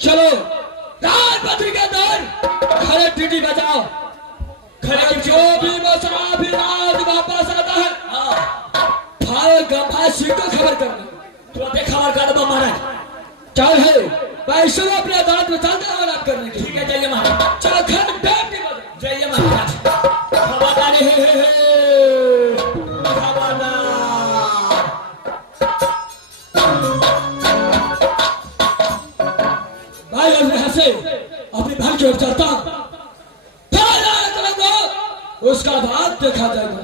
चलो राजपत्री के अंदर खड़े टीटी बजाओ। खड़े जो भी मुसाफिर आज वापस आता है फांसी को खबर करना। तो अपने खबर कर दो महाराज। चल है पैसे अपने दांत में चलते हैं आप करने की। ठीक है जाइए महाराज। चलो खंड बैठ जाइए महाराज। खबरदार भाई यहाँ से अपनी भाई की ओर चलता उसका बाद देखा जाएगा।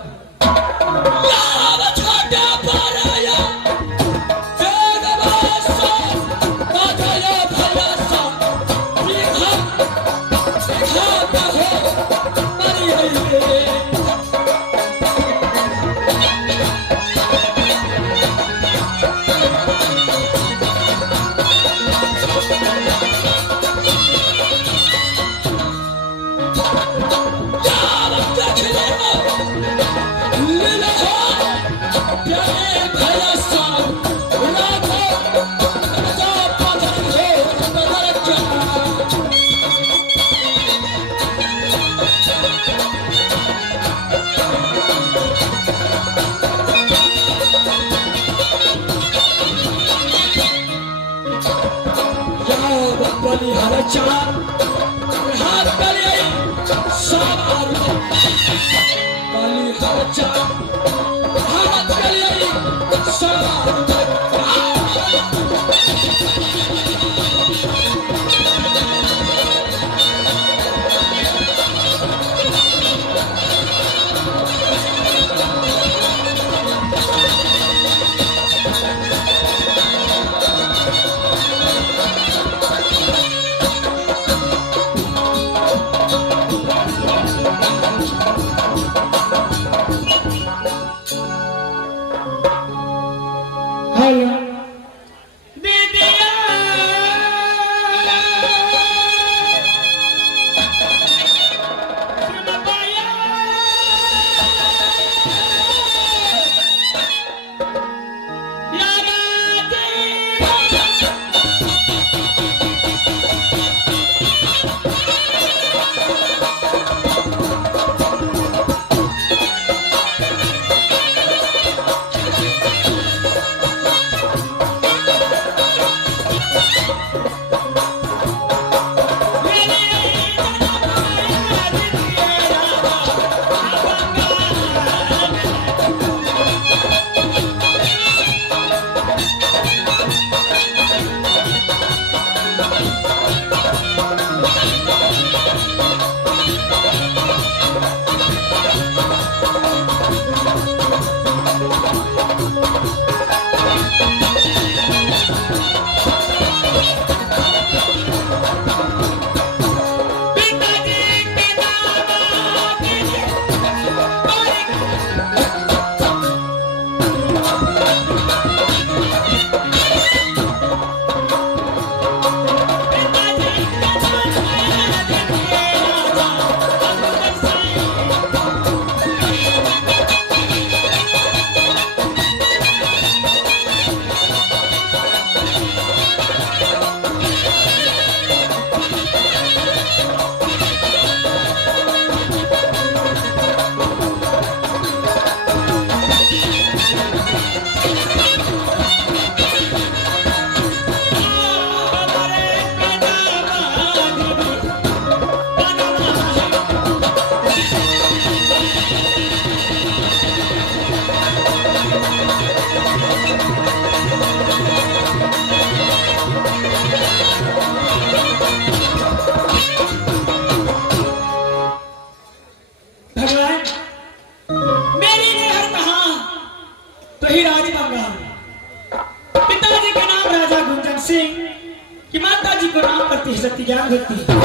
ज्ञान होती है।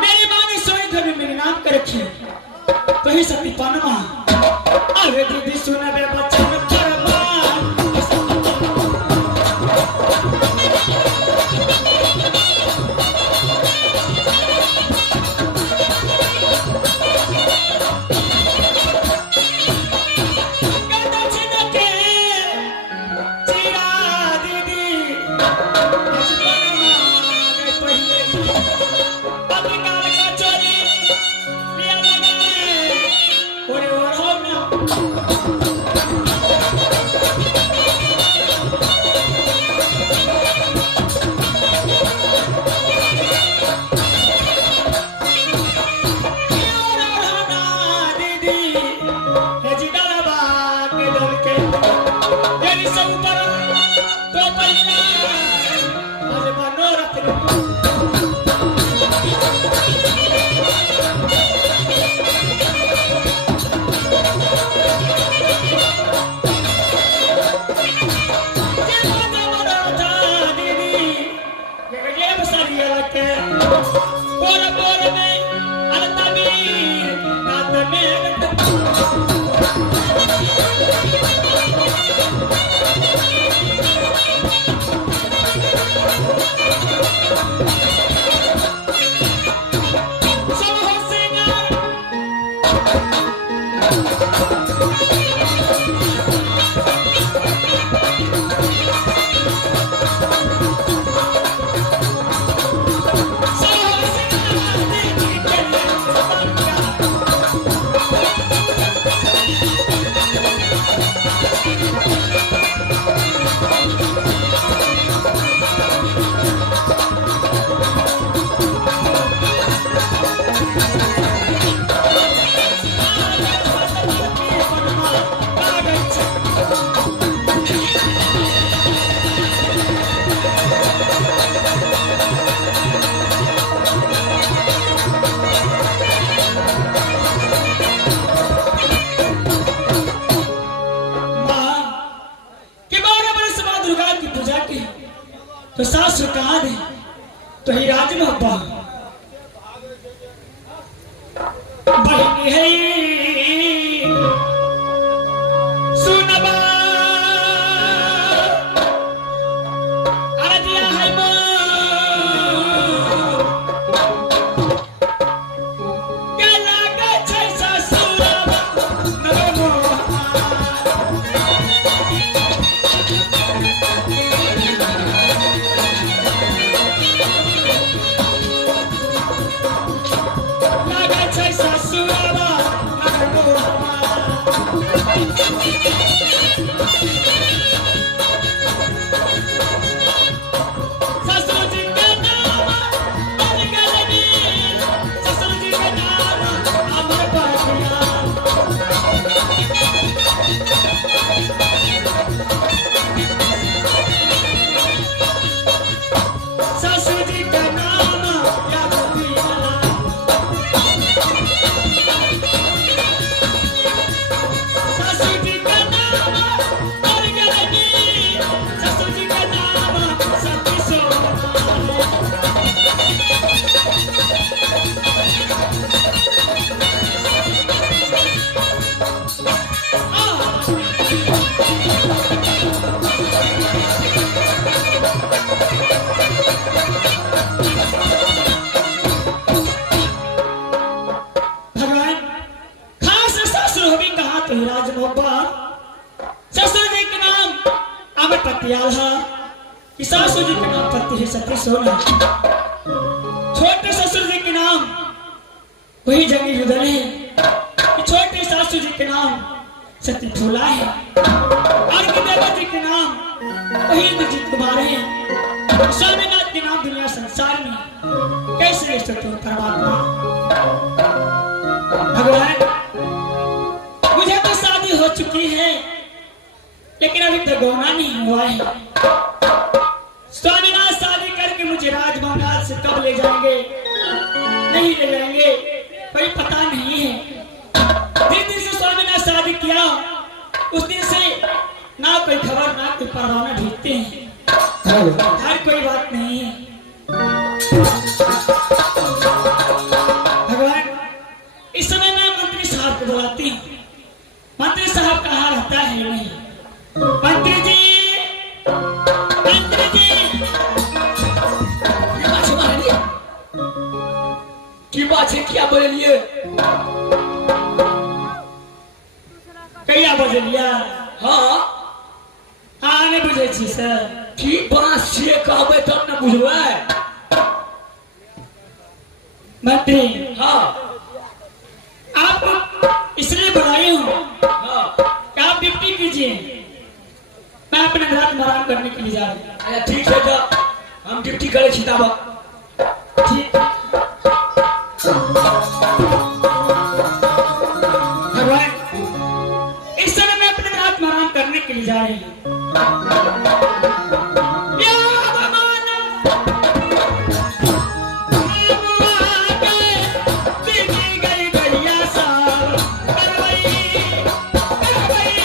मेरी माँ ने सोई घर में मेरे नाम कर रखी तो ही सती पनमा। अरे दीदी सुना बे बच्चा में पत्रकार का चोरी लिया लगा और हो ना तो सास कहा दे तो ही राज में अब्बा बहनी है सुनबा आदिया है मां गला के छै ससुरबा नमो सासू जी के नाम पति है सती सोना छोटे ससुर जी के नाम वही जंगी युदन है छोटे सासू जी के नाम सती फूला है और देवा जी के नाम वही इंद्रजीत कुमार है स्वामीनाथ के नाम दुनिया संसार में कैसे सत्य परमात्मा भगवान मुझे तो शादी हो चुकी है लेकिन अभी तक गौना नहीं हुआ है स्वामीनाथ शादी करके मुझे राजमहल से कब ले जाएंगे नहीं ले जाएंगे कोई पता नहीं है जिस दिन से स्वामीनाथ शादी किया उस दिन से ना कोई खबर ना कोई परवाना भेजते हैं हर कोई बात नहीं है भगवान इस समय मैं मंत्री साहब को बुलाती हूँ मंत्री साहब कहाँ रहता है नहीं मंत्री जी की बात है क्या बोलिए कहिया बोलिया हाँ हाँ नहीं बुझे छी सर की बात से कहबे तब न बुझबै मंत्री हाँ आपको इसलिए बुलाई हूँ हाँ। कि आप ड्यूटी कीजिए, मैं अपने रात में आराम करने के लिए जा रहा हूँ। अच्छा ठीक है, जा हम ड्यूटी करे छिताबा। ठीक है भगवान, इस समय मैं अपने रात में आराम करने के लिए जा रही हूँ। या भगवान, दिखी गई गैया साल, करवई भगवान।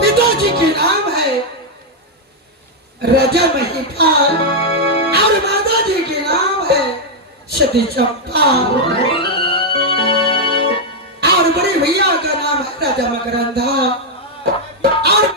पिताजी के नाम है रजा महिपाल। सती चंपा और बड़े भैया का नाम है राजा मकरंधा।